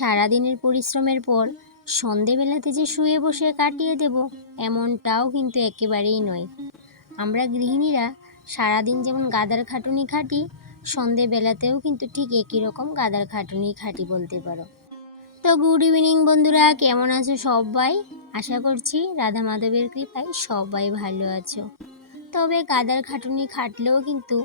সারাদিনের পরিশ্রমের পর সন্ধেবেলাতে যে শুয়ে বসে কাটিয়ে দেব, এমনটাও কিন্তু একেবারেই নয়। আমরা গৃহিণীরা সারাদিন যেমন গাদার খাটুনি খাটি, সন্ধেবেলাতেও কিন্তু ঠিক একই রকম গাদার খাটুনি খাটি বলতে পারো। তো গুড ইভিনিং বন্ধুরা, কেমন আছো সবাই? আশা করছি রাধা মাধবের কৃপায় সবাই ভালো আছো। তবে গাদার খাটুনি খাটলেও কিন্তু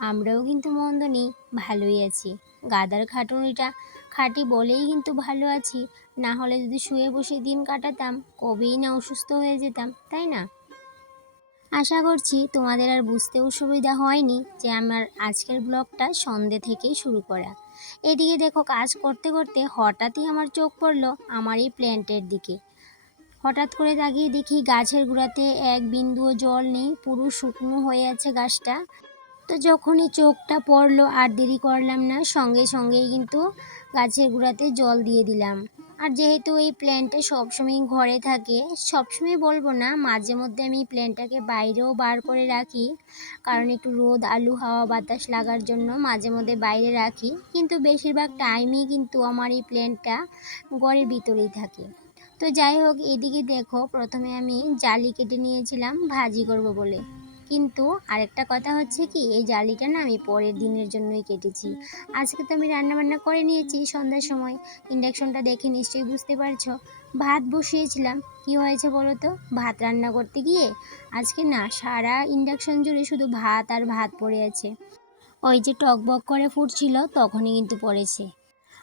আমরাও কিন্তু মন্দ নেই, ভালোই আছি। গাদার খাটুনিটা খাটি বলেই কিন্তু ভালো আছি। না হলে যদি শুয়ে বসে দিন কাটাতাম, কবেই না অসুস্থ হয়ে যেতাম, তাই না? আশা করছি তোমাদের আর বুঝতে অসুবিধা হয়নি যে আমার আজকের ব্লগটা সন্ধে থেকেই শুরু করা। এদিকে দেখো কাজ করতে করতে হঠাৎই আমার চোখ পড়ল আমার এই প্ল্যান্টের দিকে। হঠাৎ করে তাকিয়ে দেখি গাছের গোড়াতে এক বিন্দুও জল নেই, পুরো শুকনো হয়ে আছে গাছটা। তো যখনই চোখটা পড়ল আর দেরি করলাম না, সঙ্গে সঙ্গেই কিন্তু গাছের গোড়াতে জল দিয়ে দিলাম। আর যেহেতু এই প্ল্যান্টটা সবসময় ঘরে থাকে, সবসময় বলব না, মাঝে মধ্যে আমি প্ল্যান্টটাকে বাইরেও বার করে রাখি, কারণ একটু রোদ, আলু, হাওয়া, বাতাস লাগার জন্য মাঝে মধ্যে বাইরে রাখি। কিন্তু বেশিরভাগ টাইমই কিন্তু আমার এই প্ল্যান্টটা ঘরের ভিতরেই থাকে। তো যাই হোক, এদিকে দেখো, প্রথমে আমি জালি কেটে নিয়েছিলাম, ভাজি করব বলে। কিন্তু আরেকটা কথা হচ্ছে কি, এই জালিটা না আমি পরের দিনের জন্যই কেটেছি। আজকে তো আমি রান্নাবান্না করে নিয়েছি সন্ধ্যার সময়। ইন্ডাকশনটা দেখে নিশ্চয়ই বুঝতে পারছ। ভাত বসিয়েছিলাম। কি হয়েছে বলো তো? ভাত রান্না করতে গিয়ে আজকে না সারা ইন্ডাকশন জুড়ে শুধু ভাত আর ভাত পড়ে আছে। ওই যে টকবক করে ফুটছিল, তখনই কিন্তু পড়েছে।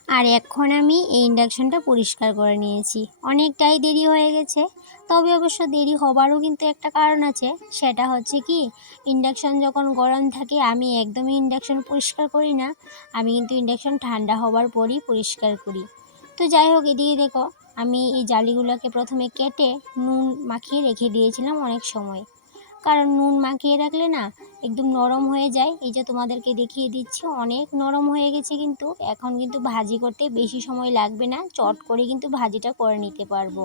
আর এখন আমি এই ইন্ডাকশানটা পরিষ্কার করে নিয়েছি। অনেকটাই দেরি হয়ে গেছে, তবে অবশ্য দেরি হবারও কিন্তু একটা কারণ আছে। সেটা হচ্ছে কি, ইন্ডাকশন যখন গরম থাকে, আমি একদমই ইন্ডাকশন পরিষ্কার করি না। আমি কিন্তু ইন্ডাকশন ঠান্ডা হবার পরই পরিষ্কার করি। তো যাই হোক, এদিকে দেখো, আমি এই জালিগুলোকে প্রথমে কেটে নুন মাখিয়ে রেখে দিয়েছিলাম অনেক সময়। কারণ নুন মাখিয়ে রাখলে না একদম নরম হয়ে যায়। এই যে তোমাদেরকে দেখিয়ে দিচ্ছি, অনেক নরম হয়ে গেছে কিন্তু। এখন কিন্তু ভাজি করতে বেশি সময় লাগবে না, চট করে কিন্তু ভাজিটা করে নিতে পারব।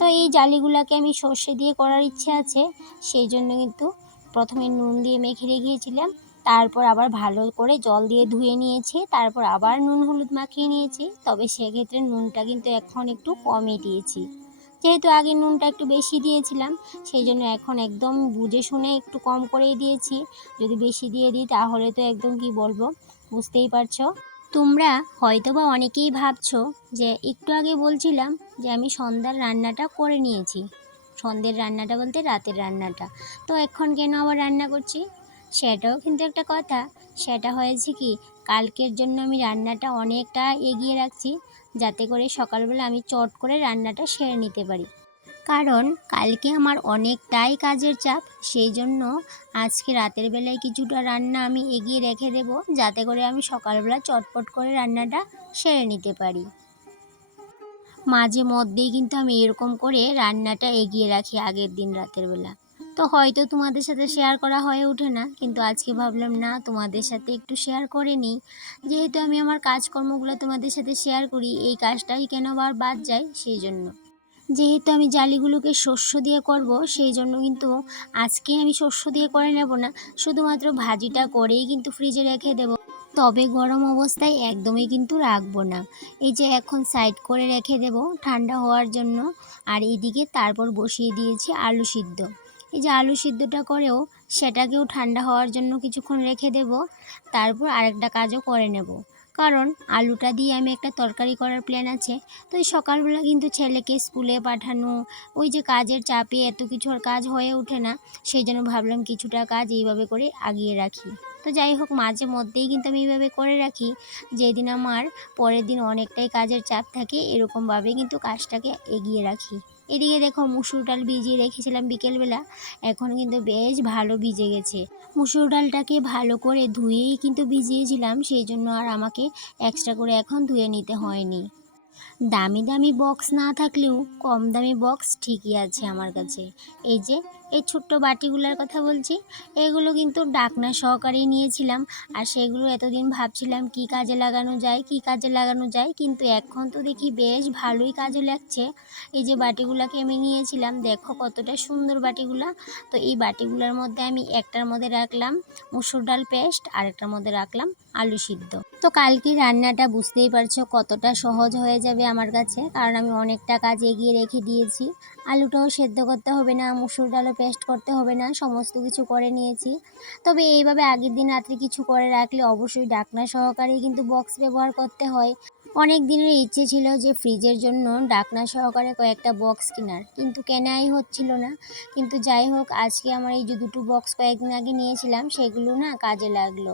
তো এই জালিগুলোকে আমি সর্ষে দিয়ে করার ইচ্ছে আছে, সেই জন্য কিন্তু প্রথমে নুন দিয়ে মেখে রেখেছিলাম। তারপর আবার ভালো করে জল দিয়ে ধুয়ে নিয়েছি, তারপর আবার নুন হলুদ মাখিয়ে নিয়েছি। তবে সেক্ষেত্রে নুনটা কিন্তু এখন একটু কমই দিয়েছি। যেহেতু আগে নুনটা একটু বেশি দিয়েছিলাম, সেই জন্য এখন একদম বুঝে শুনে একটু কম করেই দিয়েছি। যদি বেশি দিয়ে দিই তাহলে তো একদম কি বলব, বুঝতেই পারছ? তোমরা হয়তো বা অনেকেই ভাবছ যে একটু আগে বলছিলাম যে আমি সন্ধ্যার রান্নাটা করে নিয়েছি। সন্ধ্যের রান্নাটা বলতে রাতের রান্নাটা। তো এখন কেন আবার রান্না করছি? সেটাও কিন্তু একটা কথা। সেটা হয়েছে কি, কালকের জন্য আমি রান্নাটা অনেকটা এগিয়ে রাখছি। যাতে করে সকালবেলা আমি চট করে রান্নাটা সেরে নিতে পারি। কারণ কালকে আমার অনেকটাই কাজের চাপ, সেই জন্য আজকে রাতের বেলায় কিছুটা রান্না আমি এগিয়ে রেখে দেব, যাতে করে আমি সকালবেলা চটপট করে রান্নাটা সেরে নিতে পারি। মাঝে মধ্যেই কিন্তু আমি এরকম করে রান্নাটা এগিয়ে রাখি আগের দিন রাতের বেলা। তো হয়তো তোমাদের সাথে শেয়ার করা হয়ে ওঠে না, কিন্তু আজকে ভাবলাম না, তোমাদের সাথে একটু শেয়ার করে নিই। যেহেতু আমি আমার কাজকর্মগুলো তোমাদের সাথে শেয়ার করি, এই কাজটাই কেন আবার বাদ যায় সেই জন্য যেহেতু আমি জালিগুলোকে শস্য দিয়ে করব সেই জন্য কিন্তু আজকে আমি শস্য দিয়ে করে নেব না, শুধুমাত্র ভাজিটা করেই কিন্তু ফ্রিজে রেখে দেব। তবে গরম অবস্থায় একদমই কিন্তু রাখব না। এই যে এখন সাইড করে রেখে দেব ঠান্ডা হওয়ার জন্য, আর এদিকে তারপর বসিয়ে দিয়েছি আলু সিদ্ধ। এই যে আলু সিদ্ধটা করেও সেটাকেও ঠান্ডা হওয়ার জন্য কিছুক্ষণ রেখে দেব। তারপর আরেকটা কাজও করে নেব। কারণ আলুটা দিয়ে আমি একটা তরকারি করার প্ল্যান আছে। তো ওই সকালবেলা কিন্তু ছেলেকে স্কুলে পাঠানো, ওই যে কাজের চাপে এত কিছু আর কাজ হয়ে ওঠে না, সেই জন্য ভাবলাম কিছুটা কাজ এইভাবে করে আগিয়ে রাখি। তো যাই হোক, মাঝে মধ্যেই কিন্তু আমি এইভাবে করে রাখি। যেদিন আমার পরের দিন অনেকটাই কাজের চাপ থাকে, এরকমভাবে কিন্তু কাজটাকে এগিয়ে রাখি। এদিকে দেখো মুসুর ডাল ভিজিয়ে রেখেছিলাম বিকেলবেলা। এখন কিন্তু বেশ ভালো ভিজে গেছে। মুসুর ডালটাকে ভালো করে ধুয়েই কিন্তু ভিজিয়েছিলাম, সেই জন্য আর আমাকে এক্সট্রা করে এখন ধুয়ে নিতে হয়নি। দামি দামি বক্স না থাকলেও কম দামি বক্স ঠিকই আছে আমার কাছে। এই যে, এই ছোট্ট বাটিগুলোর কথা বলছি, এগুলো কিন্তু ডাকনা সহকারেই নিয়েছিলাম আর সেগুলো এতদিন ভাবছিলাম কি কাজে লাগানো যায়, কি কাজে লাগানো যায়, কিন্তু এখন তো দেখি বেশ ভালোই কাজে লাগছে। এই যে বাটিগুলোকে আমি নিয়েছিলাম, দেখো কতটা সুন্দর বাটিগুলা। তো এই বাটিগুলোর মধ্যে আমি একটার মধ্যে রাখলাম মুসুর ডাল পেস্ট আর একটার মধ্যে রাখলাম আলু সিদ্ধ। তো কালকে রান্নাটা বুঝতেই পারছ কতটা সহজ হয়ে যাবে আমার কাছে। কারণ আমি অনেকটা কাজ এগিয়ে রেখে দিয়েছি। আলুটাও সেদ্ধ করতে হবে না, মুসুর ডালও পেস্ট করতে হবে না, সমস্ত কিছু করে নিয়েছি। তবে এইভাবে আগের দিন রাত্রে কিছু করে রাখলে অবশ্যই ডাকনা সহকারে কিন্তু বক্স ব্যবহার করতে হয়। অনেক দিনের ইচ্ছে ছিল যে ফ্রিজের জন্য ডাকনা সহকারে কয়েকটা বক্স কেনার, কিন্তু কেনাই হচ্ছিল না। কিন্তু যাই হোক, আজকে আমার এই যে দুটো বক্স কয়েকদিন আগে নিয়েছিলাম, সেগুলো না কাজে লাগল।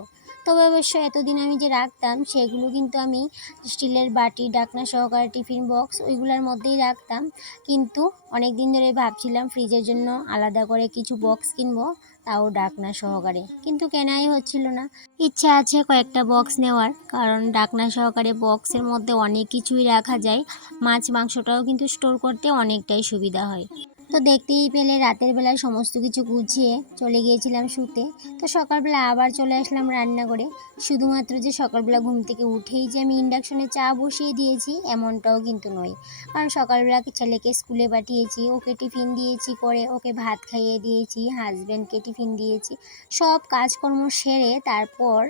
তবে অবশ্য এতদিন আমি যে রাখতাম, সেগুলো কিন্তু আমি স্টিলের বাটি, ডাকনা সহকারে টিফিন বক্স ওইগুলোর মধ্যেই রাখতাম। কিন্তু অনেক দিন ধরে ভাবছিলাম ফ্রিজের জন্য আলাদা করে কিছু বক্স কিনবো, তাও ডাকনা সহকারে। কিন্তু কেনাই হচ্ছিল না। ইচ্ছা আছে কয়েকটা বক্স নেওয়ার, কারণ ডাকনা সহকারে বক্সের মধ্যে অনেক কিছুই রাখা যায়। মাছ, মাংসটাও কিন্তু স্টোর করতে অনেকটাই সুবিধা হয়। তো দেখতেই পেলে রাতের বেলায় সমস্ত কিছু গুছিয়ে চলে গিয়েছিলাম শুতে। তো সকালবেলা আবার চলে আসলাম রান্না করে শুধুমাত্র যে সকালবেলা ঘুম থেকে উঠেই যে আমি ইন্ডাকশনে চা বসিয়ে দিয়েছি, এমনটাও কিন্তু নয়। কারণ সকালবেলা ছেলেকে স্কুলে পাঠিয়েছি, ওকে টিফিন দিয়েছি করে ওকে ভাত খাইয়ে দিয়েছি হাজব্যান্ডকে টিফিন দিয়েছি। সব কাজকর্ম সেরে তারপর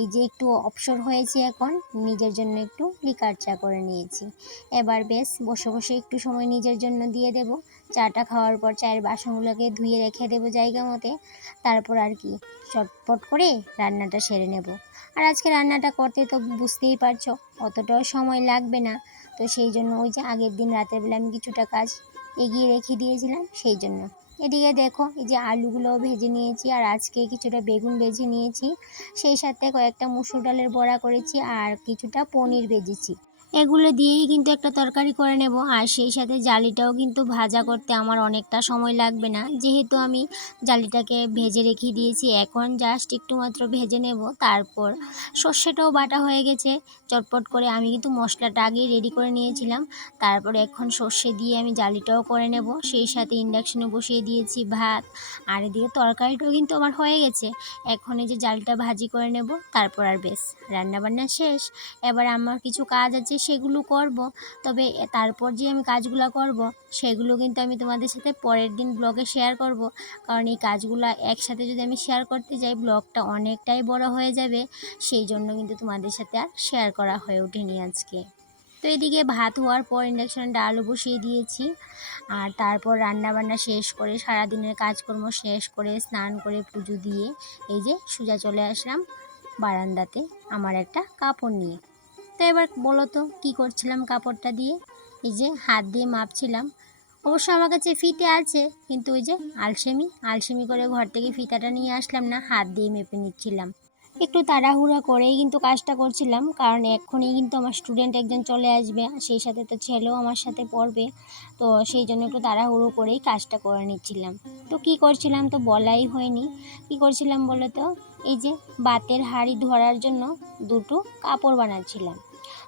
এই যে একটু অবসর হয়েছে এখন, নিজের জন্য একটু লিকার চা করে নিয়েছি। এবার বেশ, বসে বসে একটু সময় নিজের জন্য দিয়ে দেব। চাটা খাওয়ার পর চায়ের বাসনগুলোকে ধুয়ে রেখে দেবো জায়গা মতে। তারপর আর কি, চটপট করে রান্নাটা সেরে নেব। আর আজকে রান্নাটা করতে তো বুঝতেই পারছ, অতটাও সময় লাগবে না। তো সেই জন্য ওই যে আগের দিন রাতের বেলা আমি কিছুটা কাজ এগিয়ে রেখে দিয়েছিলাম, সেই জন্য। এদিকে দেখো, এই যে আলুগুলোও ভেজে নিয়েছি আর আজকে কিছুটা বেগুন ভেজে নিয়েছি। সেই সাথে কয়েকটা মুসুর ডালের বড়া করেছি আর কিছুটা পনির ভেজেছি। এগুলো দিয়েই কিন্তু একটা তরকারি করে নেব। আর সেই সাথে জালিটাও কিন্তু ভাজা করতে আমার অনেকটা সময় লাগবে না। যেহেতু আমি জালিটাকে ভেজে রেখে দিয়েছি, এখন জাস্ট একটু মাত্র ভেজে নেব। তারপর সর্ষেটাও বাটা হয়ে গেছে। চটপট করে আমি কিন্তু মশলাটা আগেই রেডি করে নিয়েছিলাম। তারপর এখন সর্ষে দিয়ে আমি জালিটাও করে নেব। সেই সাথে ইন্ডাকশনে বসিয়ে দিয়েছি, ভাত আর এদিকে তরকারিটাও কিন্তু আমার হয়ে গেছে। এখন এই যে জালটা ভাজি করে নেব। তারপর আর বেশ, রান্নাবান্না শেষ। এবার আমার কিছু কাজ আছে সেগুলো করব। তবে তারপর যে আমি কাজগুলো করব, সেগুলো কিন্তু আমি তোমাদের সাথে পরের দিন ব্লগে শেয়ার করব। কারণ এই কাজগুলো একসাথে যদি আমি শেয়ার করতে যাই ব্লগটা অনেকটাই বড় হয়ে যাবে। সেই জন্য কিন্তু তোমাদের সাথে আর শেয়ার করা হয়ে ওঠেনি আজকে। তো এদিকে ভাত হওয়ার পর ইন্ডাকশনে ডালও বসিয়ে দিয়েছি। আর তারপর রান্নাবান্না শেষ করে সারাদিনের কাজকর্ম শেষ করে স্নান করে পুজো দিয়ে এই যে সোজা চলে আসলাম বারান্দাতে আমার একটা কাপড় নিয়ে। তো এবার বলো তো কী করছিলাম কাপড়টা দিয়ে? এই যে হাত দিয়ে মাপছিলাম। অবশ্য আমার কাছে ফিতে আছে, কিন্তু ওই যে আলসেমি আলসেমি করে ঘর থেকে ফিতাটা নিয়ে আসলাম না, হাত দিয়ে মেপে নিচ্ছিলাম। একটু তাড়াহুড়া করেই কিন্তু কাজটা করছিলাম, কারণ এক্ষুনি কিন্তু আমার স্টুডেন্ট একজন চলে আসবে সেই সাথে তো ছেলেও আমার সাথে পড়বে, তো সেই জন্য একটু তাড়াহুড়ো করেই কাজটা করে নিচ্ছিলাম। তো কি করছিলাম তো বলাই হয়নি, কি করছিলাম বলো তো এই যে বাতের হাঁড়ি ধরার জন্য দুটো কাপড় বানাচ্ছিলাম।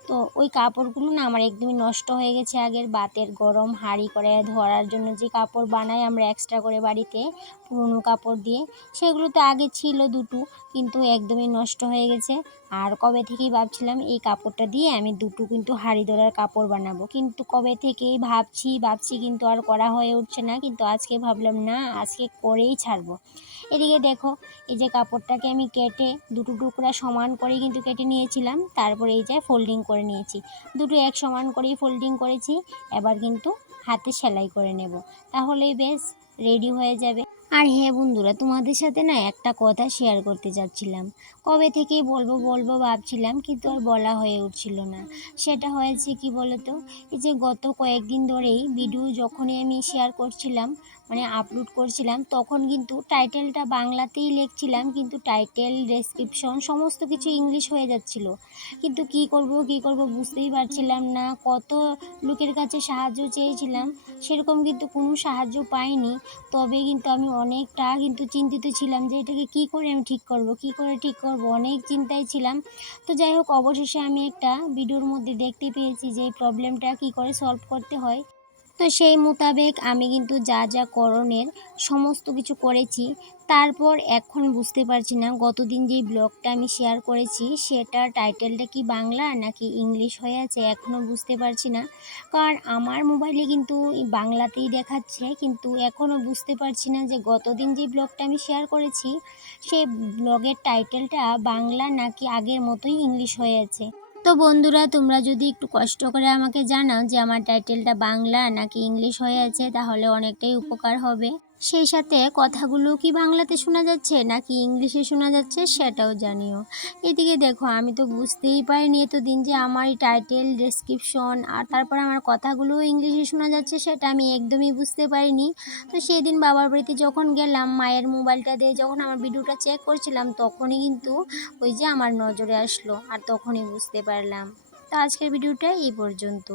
তো ওই কাপড়গুলো না আমার একদমই নষ্ট হয়ে গেছে আগের বাতের গরম হাঁড়ি করে ধরার জন্য। যে কাপড় বানাই আমরা এক্সট্রা করে বাড়িতে, পুরনো কাপড় দিয়ে, সেগুলো তো আগে ছিল দুটো, কিন্তু একদমই নষ্ট হয়ে গেছে। আর কবে থেকেই ভাবছিলাম এই কাপড়টা দিয়ে আমি দুটো কিন্তু হাঁড়ি ধরার কাপড় বানাবো। কিন্তু কবে থেকেই ভাবছি ভাবছি কিন্তু আর করা হয়ে উঠছে না। কিন্তু আজকে ভাবলাম, না, আজকে করেই ছাড়বো। এদিকে দেখো, এই যে কাপড়টাকে আমি কেটে দুটো টুকরা সমান করে কিন্তু কেটে নিয়েছিলাম। তারপরে এই যে ফোল্ডিং করে নিয়েছি। দুটো এক সমান করেই ফোল্ডিং করেছি। এবার কিন্তু হাতে সেলাই করে নেব। তাহলেই বেশ রেডি হয়ে যাবে। আর হ্যাঁ বন্ধুরা, তোমাদের সাথে না একটা কথা শেয়ার করতে চাচ্ছিলাম কবে থেকেই বলব বলব ভাবছিলাম, কিন্তু আর বলা হয়ে উঠছিল না। সেটা হয়েছে কি বলতো, এই যে গত কয়েকদিন ধরেই ভিডিও যখনই আমি শেয়ার করছিলাম মানে আপলোড করছিলাম, তখন কিন্তু টাইটেলটা বাংলাতেই লিখছিলাম, কিন্তু টাইটেল ডেসক্রিপশন সমস্ত কিছু ইংলিশ হয়ে যাচ্ছিল। কিন্তু কি করব কি করব বুঝতেই পারছিলাম না, কত লোকের কাছে সাহায্য চেয়েছিলাম, সেরকম কিন্তু কোনো সাহায্য পাইনি। তবে কিন্তু আমি অনেকটা কিন্তু চিন্তিত ছিলাম যে এটাকে কি করে আমি ঠিক করব, কি করে ঠিক করব, অনেক চিন্তায় ছিলাম। তো যাই হোক, অবশেষে আমি একটা ভিডিওর মধ্যে দেখতে পেয়েছি যে এই প্রবলেমটা কি করে সলভ করতে হয়। তো সেই মোতাবেক আমি কিন্তু যা যা করণের সমস্ত কিছু করেছি। তারপর এখন বুঝতে পারছি না, গতদিন যেই ব্লগটা আমি শেয়ার করেছি সেটার টাইটেলটা কি বাংলা নাকি ইংলিশ হয়ে আছে এখনও বুঝতে পারছি না। কারণ আমার মোবাইলে কিন্তু বাংলাতেই দেখাচ্ছে, কিন্তু এখনও বুঝতে পারছি না যে গতদিন যে ব্লগটা আমি শেয়ার করেছি, সেই ব্লগের টাইটেলটা বাংলা নাকি আগের মতোই ইংলিশ হয়ে আছে। তো বন্ধুরা, তোমরা যদি একটু কষ্ট করে আমাকে জানাও যে আমার টাইটেলটা বাংলা নাকি ইংলিশ হয়ে আছে, তাহলে অনেকটাই উপকার হবে। সেই সাথে কথাগুলো কি বাংলাতে শোনা যাচ্ছে নাকি ইংলিশে শোনা যাচ্ছে সেটাও জানিও। এদিকে দেখো, আমি তো বুঝতেই পারিনি এতদিন যে আমার টাইটেল, ডেসক্রিপশন আর তারপর আমার কথাগুলো ইংলিশে শোনা যাচ্ছে সেটা আমি একদমই বুঝতে পারিনি। তো সেই দিন বাবার বাড়িতে যখন গেলাম, মায়ের মোবাইলটা দিয়ে যখন আমার ভিডিওটা চেক করছিলাম, তখনই কিন্তু ওই যে আমার নজরে আসলো আর তখনই বুঝতে পারলাম। তো আজকের ভিডিওটা এই পর্যন্তই।